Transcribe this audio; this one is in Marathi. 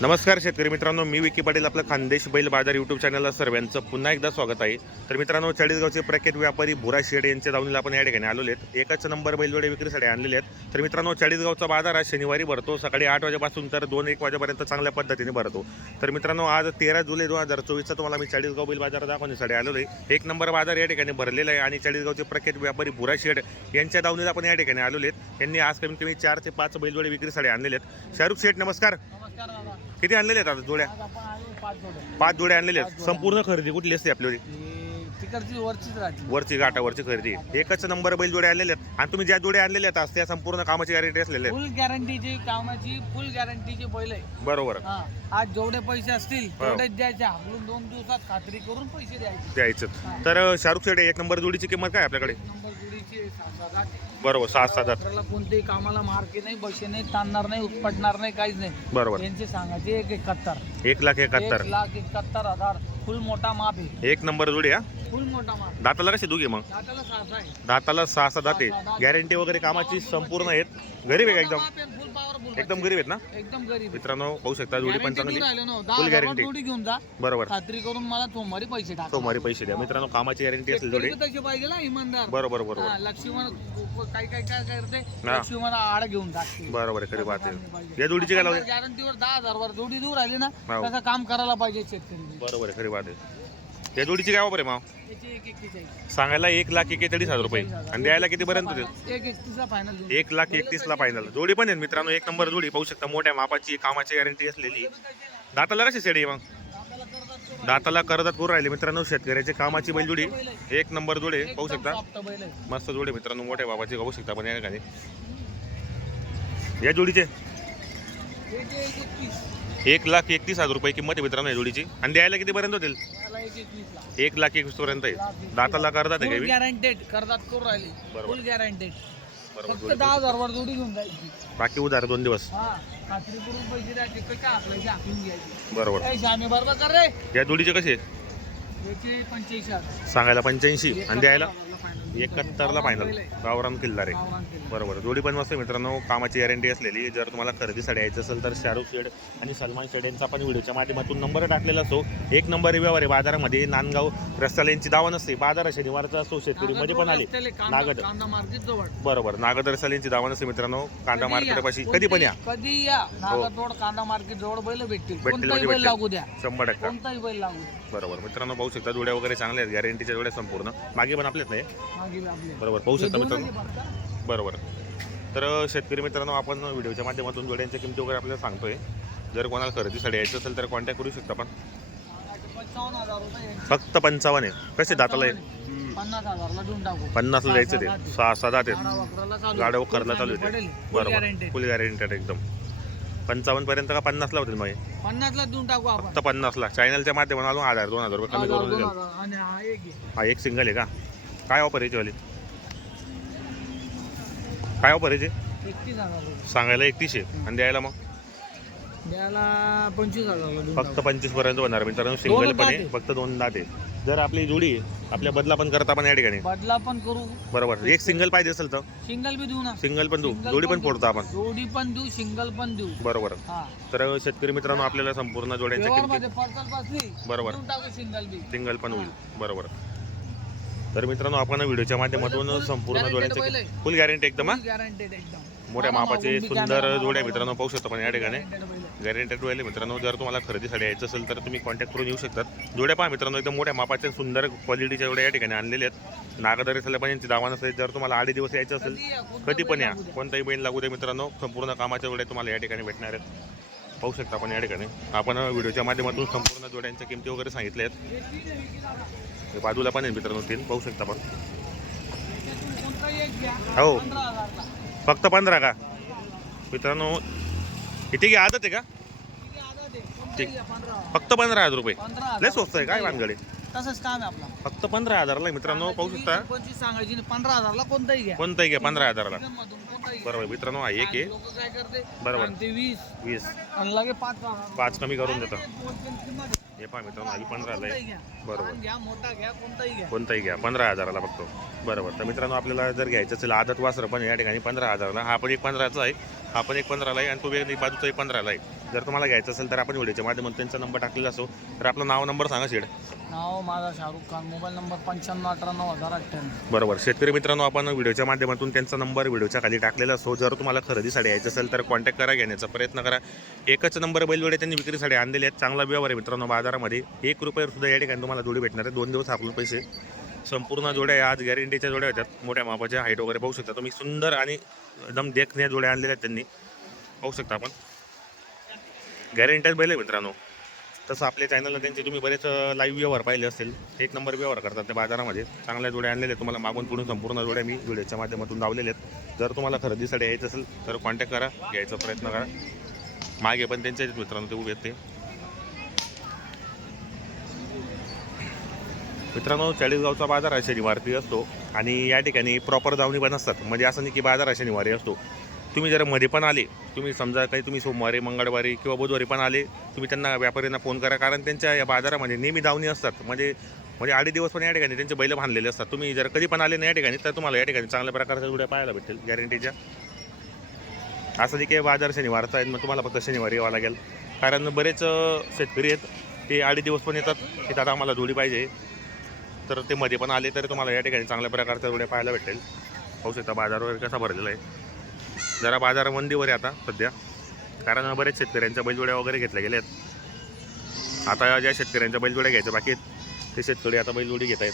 नमस्कार शेतकरी मित्रांनो मी विकी पाटील आपलं खानदेश बैल बाजार यूट्यूब चॅनलला सर्वांचं पुन्हा एकदा स्वागत आहे. तर मित्रांनो चाळीसगावचे प्रख्यात व्यापारी भुरा शेड यांच्या दावणीला आपण या ठिकाणी आलेले आहेत. एकाच नंबर बैलजोडे विक्रीसाठी आणलेले आहेत. तर मित्रांनो चाळीसगावचा बाजार आज शनिवारी भरतो. सकाळी आठ वाजेपासून तर दोन एक वाजेपर्यंत चांगल्या पद्धतीने भरतो. तर मित्रांनो आज तेरा जुलै दोन हजार चोवीसचा तुम्हाला मी चाळीसगाव बैल बाजार दाखवण्यासाठी आलेलो आहे. एक नंबर बाजार या ठिकाणी भरलेला आहे आणि चाळीसगावचे प्रख्यात व्यापारी भुरा शेड यांच्या दावणीला आपण या ठिकाणी आलेले आहेत. यांनी आज कमीत कमी चार ते पाच बैलजोडे विक्रीसाठी आणलेले आहेत. शाहरुख शेठ नमस्कार. नमस्कार किती आणलेले आहेत आता जोड्या? आज आपण आलो पाच जोड्या. पाच जोड्या आणलेल्या आहेत. संपूर्ण खरेदी कुठली असते आपली? ही तिकडची वरचीच राहते. वरची खरेदी. एकच नंबर बैल जोड्या आणलेल्या आहेत. आणि तुम्ही ज्या जोड्या आणलेल्या आहेत आज त्या संपूर्ण कामाची गॅरंटी असलेल्या फुल गॅरंटीची कामाची फुल गॅरंटीची बैल आहे. आहेत बरोबर. हा. आज जेवढे पैसे असतील हो. तेवढेच द्यायचे. हाकलून दोन दिवसात खात्री करून पैसे द्यायचे. द्यायचं तर अं, शाहरुख शेड एक नंबर जोडीची किंमत काय आपल्याकडे? नंबर जुडीची सात हजार बरोबर सात सात आठ अकराला कोणतेही कामाला मार्के नाही बसे नाही ताणणार नाही उपटणार नाही काहीच नाही. बरोबर. यांचे सांगायचे एक एकाहत्तर. एक लाख एकाहत्तर. एक लाख एकाहत्तर हजार. फुल मोठा माप आहे. एक नंबर जोडी हा? फुल मोठा माप दाताला कशी दुगी मग? दाताला सहा आहे. दाताला सहा सहा दाते. गॅरंटी वगैरे कामाची संपूर्ण आहेत. गरीब आहे का एकदम? फुल एकदम गरीब आहेत ना? एकदम गरीब मित्रांनो पाहू शकता जोडी पण चांगली. हजार guarantee. जोडी घेऊन जा. बरोबर. खात्री करून मला सोमवारी पैसे टाक. सोमवारी पैसे द्या. मित्रांनो कामाची गॅरंटी असेल जोडी. तसे पाहिजे ना इमानदार. बरोबर बरोबर. हा, लक्ष्मण काय काय काय करते? हा. लक्ष्मण आड घेऊन टाकते. बरोबर आहे खरी बात आहे. या जोडीची काय गॅरंटीवर दहा हजार वर जोडी देऊ राहिली ना हो. त्याचं काम करायला पाहिजे शेतकरी. बरोबर आहे खरी बात आहे. या जोडीची काय वापर आहे माव? एक सांगायला एक लाख एकेचाळीस हजार रुपये. आणि द्यायला किती पर्यंत एक एकतीसला फायनल एक लाख एकतीस ला फायनल जोडी पण आहेत मित्रांनो एक नंबर जोडी. पाहू शकता मोठ्या मापाची कामाची गॅरंटी असलेली. दाताला कशी सेडी आहे मग दाताला करदात करून राहिले मित्रांनो शेतकऱ्याची कामाची बैल जोडी. एक नंबर जोडी आहे, पाहू शकता. मस्त जोडी मित्रांनो मोठ्या बाबाची पाहू शकता पण या ठिकाणी. या जोडीचे? एक लाख एकतीस हजार रुपये किंमत आहे मित्रांनो या जोडीची. आणि द्यायला किती पर्यंत होतील? एक लाख एकवीस पर्यंत आहे दाताला करदात आहे काही गॅरंटेड करतात करून राहिली. फुल गॅरंटेड फक्त. दहा हजार वर जोडी घेऊन जायची. बाकी उधार दोन दिवस. हा खात्री करून पैसे द्यायचे कशा घ्यायचे. बरोबर. ए, श्यामे बरोबर कर रे. या जोडीचे कसे? याचे पंच्याऐंशी हजार. सांगायला पंच्याऐंशी. आणि द्यायला. एकाहत्तरला फायनल गावरान किल्लार. बरोबर. जोडी पण मस्त मित्रांनो. कामाची गॅरंटी असलेली. जर तुम्हाला खरेदीसाठी यायचं असेल तर शाहरुख शेड आणि सलमान शेड यांचा पण व्हिडिओच्या माध्यमातून नंबर टाकलेला असतो एक नंबर व्यवहार आहे. बाजारामध्ये नांदगाव रस्त्याला यांची दावा नसते बाजार शनिवारचा असतो शेतकरी मध्ये पण आले. नागद. बरोबर. नागद रस्त्याला यांची दावा नसते मित्रांनो. कांदा कधी या, मार्केट पाशी. कधी पण या. कधी या? कांदा मार्केट जवळ बैल भेटतील. भेटतील म्हणजे. लागू द्या. शंभर टक्का. कोणताही बैल लागू द्या. बरोबर. मित्रांनो पाहू शकता जोड्या वगैरे चांगल्या आहेत. गॅरंटीच्या जोड्या संपूर्ण. मागे पण आपल्याच नाही. बरोबर पाहू शकता मित्रांनो. बरोबर. तर शेतकरी मित्रांनो आपण व्हिडिओच्या माध्यमातून जोड्यांच्या किमती वगैरे आपल्याला सांगतोय. जर कोणाला खरेदीसाठी यायचं असेल तर कॉन्टॅक्ट करू शकता आपण. फक्त पंचावन्न आहे. कसे दाताला आहे पन्नासला द्यायचं ते. सहा सहा दात आहेत. गाडा वकराला चालू गाड्या आहे. वखरला चालू आहे बरोबर. फुल गॅरंटेड एकदम. पंचावन्न पर्यंत का पन्नासला होतील मग पन्नासला देऊन टाकू आपण. फक्त पन्नासला. चॅनलच्या माध्यमातून हजार दोन हजार रुपये कमी करून. हा एक सिंगल आहे का? काय ऑफर याची वाली काय ऑफर याची रुपये सांगायला एकतीसशे आणि द्यायला मग? द्यायला पंचवीस हजार फक्त. पंचवीसपर्यंत होणार मित्रांनो सिंगल पण आहे दाते. फक्त दोन दाते जर आपली जोडी आपल्या बदला पण करता पण या ठिकाणी. बदला पण करू. बरोबर. एक सिंगल पाहिजे असेल तर? सिंगल बी देऊ ना. सिंगल पण देऊ. Single जोडी पण फोडतो आपण. जोडी पण देऊ सिंगल पण देऊ. बरोबर. हा. तर शेतकरी मित्रांनो आपल्याला संपूर्ण जोड्यांच्या व्यवहार किमती मध्ये पर्सल बसली बरोबर. देऊन टाकू सिंगल बी. सिंगल पण होईल. बरोबर. तर मित्रांनो आपण व्हिडिओच्या माध्यमातून संपूर्ण आहे. फुल गॅरंटी एकदम गॅरंटेड एकदम. मोठ्या मापाचे सुंदर जोड्या मित्रांनो पाहू शकतो पण या ठिकाणी. गॅरंटेड वेळ मित्रांनो जर तुम्हाला खरेदीसाठी यायचं असेल तर तुम्ही कॉन्टॅक्ट करून येऊ शकतात. जोड्या पहा मित्रांनो एकदम मोठ्या मापाच्या सुंदर क्वालिटीच्या जोड्या या ठिकाणी आणलेल्या आहेत. नागदरी पण यांची दावा नसेल जर तुम्हाला आडे दिवस यायचं असेल कधी पण या. कोणताही बैल लागू दे मित्रांनो. संपूर्ण कामाच्या जोड्या तुम्हाला या ठिकाणी भेटणार आहेत. पाहू शकता आपण या ठिकाणी. आपण व्हिडिओच्या माध्यमातून संपूर्ण जोड्यांच्या किमती वगैरे सांगितल्या आहेत. बाजूला पण आहे मित्रांनो तीन. पाहू शकता आपण. हो. फक्त पंधरा का? मित्रांनो किती घ्या? आदत आहे का? ठीक. फक्त पंधरा हजार रुपये. लय. स्वस्त आहे काय भानगडे? तसंच काम आहे आपला? फक्त पंधरा हजारला मित्रांनो पाहू शकता. पंचवीस सांगायची नाही, पंधरा हजारला कोणताही घ्या. कोणताही घ्या पंधरा हजाराला. मधून कोणताही घ्या. बरोबर मित्रांनो हा एक आहे. लोक काय करते? बरोबर. वीस. वीस. आणि लगे पाच. पाच कमी करून देतो. हे पहा मित्रांनो आधी पंधराला आहे. बरोबर. घ्या मोठा घ्या कोणताही घ्या. कोणताही घ्या पंधरा हजाराला बघतो बरोबर. तर मित्रांनो आपल्याला जर घ्यायचं असेल आदत वासर पण या ठिकाणी पंधरा हजाराला. हा पण एक पंधराचा आहे. हा पण एक पंधराला आहे आणि तो एक बाजूचा एक पंधराला आहे. जर तुम्हाला घ्यायचं असेल तर आपण व्हिडिओच्या माध्यमातून त्यांचा नंबर टाकलेला असो. तर आपलं नाव नंबर सांगा शेड नाव माझा शाहरुख खान मोबाईल नंबर पंच्याण्णव अठ्ठ्याण्णव हजार अठ्ठ्याण्णव. बरोबर. शेतकरी मित्रांनो आपण व्हिडिओच्या माध्यमातून त्यांचा नंबर व्हिडिओच्या खाली टाकलेला असतो. जर तुम्हाला खरेदीसाठी यायचं असेल तर कॉन्टॅक्ट करा घेण्याचा प्रयत्न करा. एकच नंबर बैलवडे त्यांनी विक्रीसाठी आणलेले आहेत. चांगला व्यवहार आहे मित्रांनो बाजारामध्ये. एक रुपयावर सुद्धा या ठिकाणी तुम्हाला जोडी भेटणार आहे. दोन दिवस आपले पैसे संपूर्ण जोड्या आहे. आज गॅरंटीच्या जोड्या होत्यात. मोठ्या मापाच्या हाईट वगैरे पाहू शकता तुम्ही. सुंदर आणि एकदम देखण्या जोड्या आणलेल्या आहेत त्यांनी. पाहू शकता आपण. गॅरंटेड बैल आहे मित्रांनो. तसं आपल्या चॅनलला त्यांचे तुम्ही बरेच लाईव्ह व्यवहार पाहिले असतील. एक नंबर व्यवहार करतात त्या बाजारामध्ये. चांगल्या जोड्या आणलेल्या आहेत. तुम्हाला मागून पुढून संपूर्ण जोड्या मी व्हिडिओच्या माध्यमातून लावलेल्या आहेत. जर तुम्हाला खरेदीसाठी यायचं असेल तर कॉन्टॅक्ट करा घ्यायचा प्रयत्न करा. मागे पण त्यांच्या मित्रांनो ते उभे आहेत ते. मित्रांनो चाळीसगावचा बाजार हा शनिवारी असतो. आणि या ठिकाणी प्रॉपर दावणी पण असतात. म्हणजे असं नाही की बाजार हा शनिवारी असतो. तुम्ही जर मध्ये पण आले तुम्ही समजा काही तुम्ही सोमवारी मंगळवारी किंवा बुधवारी पण आले तुम्ही त्यांना व्यापाऱ्यांना फोन करा कारण त्यांच्या या बाजारामध्ये नेहमी दावणी असतात. म्हणजे म्हणजे आडे दिवस पण या ठिकाणी त्यांचे बैल बांधलेले असतात. तुम्ही जर कधी पण आले ना या ठिकाणी तर तुम्हाला या ठिकाणी चांगल्या प्रकारच्या जुड्या पाहायला भेटेल गॅरंटीच्या असं जे काही बाजार शनिवारचा आहे मग तुम्हाला फक्त शनिवारी यावं लागेल. कारण बरेच शेतकरी आहेत ते आडे दिवस पण येतात की दादा आम्हाला जोडी पाहिजे. तर ते मध्ये पण आले तर तुम्हाला या ठिकाणी चांगल्या प्रकारच्या जोड्या पाहायला भेटेल. पाहू शकता बाजार वगैरे कसा भरलेला आहे. जरा बाजार मंदीवर आहे आता सध्या. कारण बरेच शेतकऱ्यांच्या बैलजोड्या वगैरे घेतल्या गेल्या आहेत आता ज्या शेतकऱ्यांच्या बैलजोड्या घ्यायच्या बाकी आहेत ते शेतकरी आता बैलजोडी घेत आहेत